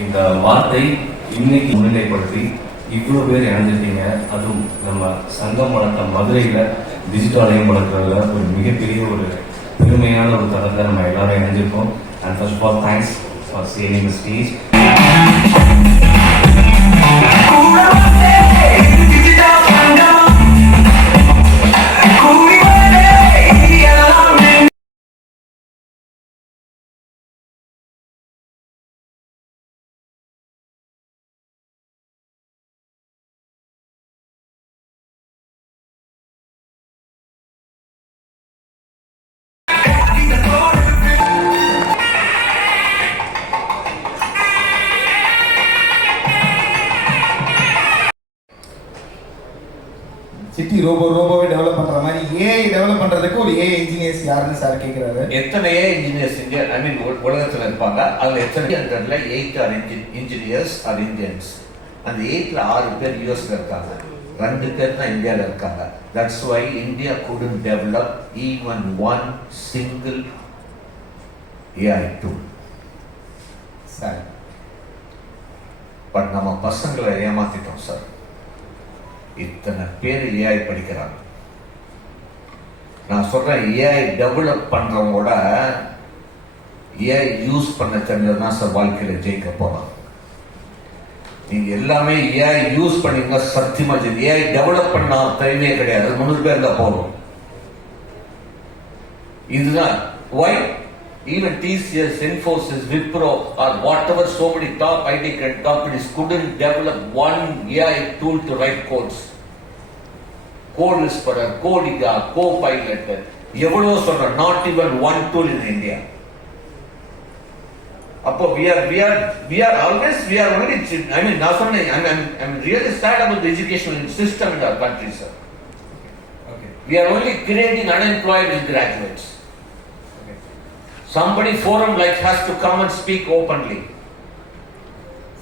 இந்த வார்த்தை இன்னைக்கு முன்னிலைப்படுத்தி இவ்வளோ பேர் இணைஞ்சிருக்கீங்க. அதுவும் நம்ம சங்கம் வளர்த்த மதுரையில் டிஜிட்டலையும் வளர்க்குறதுல ஒரு மிகப்பெரிய ஒரு பெருமையான ஒரு தரத்தை நம்ம எல்லாரும் இணைஞ்சிருக்கோம். And first of all thanks for saving stage Chitti robot ரோபோவை develop பண்ற மாதிரி ஏஐ டெவலப் பண்றதுக்கு ஒரு ஏஐ இன்ஜினியர்ஸ் யாருன்னு சார் கேக்குறாரு? எத்தனையோ இன்ஜினியர்ஸ் இந்தியா ஐ மீன் உலகத்துல இருப்பாங்க? அதுல எத்தனை ஹண்ட்ரட்ல eight are engineers are Indians அந்த எயிட்ல ஆறு பேர் யூஎஸ்ல இருக்காங்க. ரெண்டு பேர் தான் இந்தியால இருக்காங்க. That's why India couldn't develop even one single AI tool sir but நம்ம பசங்களை ஏமாத்திட்டோம் சார் இத்தனை பேர் ஏஐ படிக்கிறாங்க. நான் சொல்றேன் ஏஐ டெவலப் பண்றவங்களோட ஏஐ யூஸ் பண்ண தெரிஞ்சதுதான் சார் வாழ்க்கையில ஜெயிக்க போறோம் நீங்க எல்லாமே ஏஐ யூஸ் பண்ணீங்க சத்தியமா ஏஐ டெவலப் பண்ண தேவையே கிடையாது. முன்னூறு பேர் தான் போதும். இதுதான். Why even TCS, Infosys, Wipro or whatever so many top IT companies couldn't develop one AI tool to write codes. Code Whisperer, Codiga, Copilot, எவ்வளவு சொல்றேன் not even one tool in India அப்போ we are we are we are always we are only I mean நான் சொன்னேன் I'm, I'm, I'm really sad about the educational system in our country sir okay we are only creating unemployed graduates somebody forum like has to come and speak openly.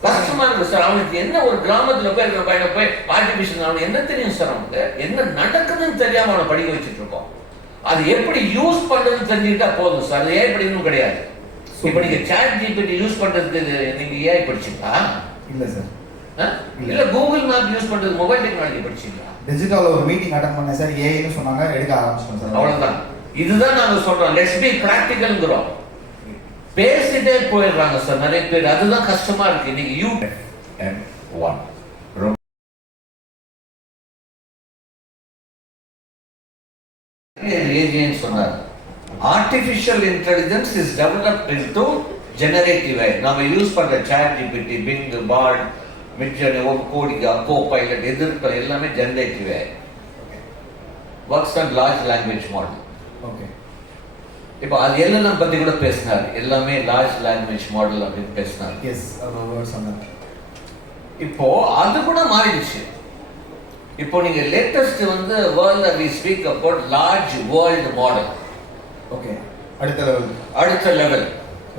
கஷ்டமா இருக்கு sir அவனுக்கு என்ன ஒரு கிராமத்துல போய் இருக்கிற பையனை போய் ஆர்டிபிஷியல் அவனுக்கு என்ன தெரியும் சார் அவனுக்கு? என்ன நடக்குதுன்னு தெரியாம அவனை படிக்க வச்சுட்டு இருக்கோம் அது எப்படி யூஸ் பண்றதுன்னு தெரிஞ்சுக்கிட்டா போதும் சார் அது ஏஐ படிக்கணும் கிடையாது. இப்ப நீங்க சாட் ஜிபிடி யூஸ் பண்றதுக்கு நீங்க ஏஐ படிச்சீங்களா? இல்ல சார்? இல்ல. கூகுள் மேப் யூஸ் பண்றது மொபைல் டெக்னாலஜி படிச்சீங்களா? டிஜிட்டல் ஒரு மீட்டிங் அட்டன் பண்ணேன் சார் ஏஐன்னு சொன்னாங்க எடுக்க ஆரம்பிச்சிட்டோம் சார் அவ்வளவுதான். இதுதான் நாங்க சொல்றோம். லெட்ஸ் பி பிராக்டிகல்ங்கிறோம் பேசிட்டே போயிடுறாங்க சார் நிறைய பேர். அதுதான் கஷ்டமா இருக்கு. இன்னைக்கு யூ அண்ட் ஒன் ஏஜின்னு சொன்னார். Artificial intelligence is developed into generative AI நாம யூஸ் பண்ற chat GPT Bing Bard Midjourney கோடிகா Copilot எதிர்ப்பு எல்லாமே generative works and large language model okay இப்போ அது எல்லாம் பத்தி கூட பேசினார்? எல்லாமே லார்ஜ் லாங்குவேஜ் மாடல் அப்படின்னு பேசினார். எஸ் சொன்னாங்க இப்போ அது கூட மாறிடுச்சு. இப்போ நீங்க லேட்டஸ்ட் வந்து world we speak about large world model okay அடுத்த லெவல் அடுத்த லெவல்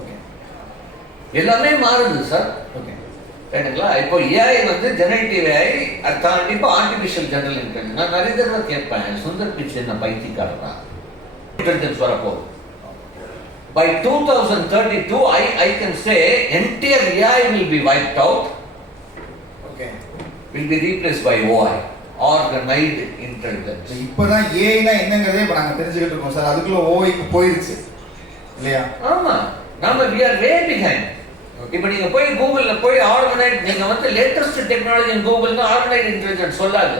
ஓகே எல்லாமே மாறுது சார் ஓகே ரைட்டுங்களா இப்போ ஏஐ வந்து ஜெனரேட்டிவ் ஏஐ தாண்டி இப்போ ஆர்டிபிஷியல் ஜெனரல் இன்டெலிஜென்ஸ் நான் நிறைய தடவை கேட்பேன். சுந்தர் பிச்சை என்ன பைத்தியக்காரனா? இன்டெலிஜென்ஸ் வரப்போகுது. By 2032 I, I can say entire AI will be wiped out. Okay will be replaced by OI organized intelligence. இப்பதான் ஏஐனா என்னங்கிறதே இப்ப நாங்க தெரிஞ்சுக்கிட்டு இருக்கோம் சார். அதுக்குள்ள ஓஐக்கு போயிருச்சு. இல்லையா? ஆமா. நாம we are way behind. இப்ப நீங்க போய் கூகுள்ல போய் ஆர்கனைட் நீங்க வந்து லேட்டஸ்ட் டெக்னாலஜி கூகுள்னா ஆர்கனைட் இன்டெலிஜென்ஸ் சொல்லாது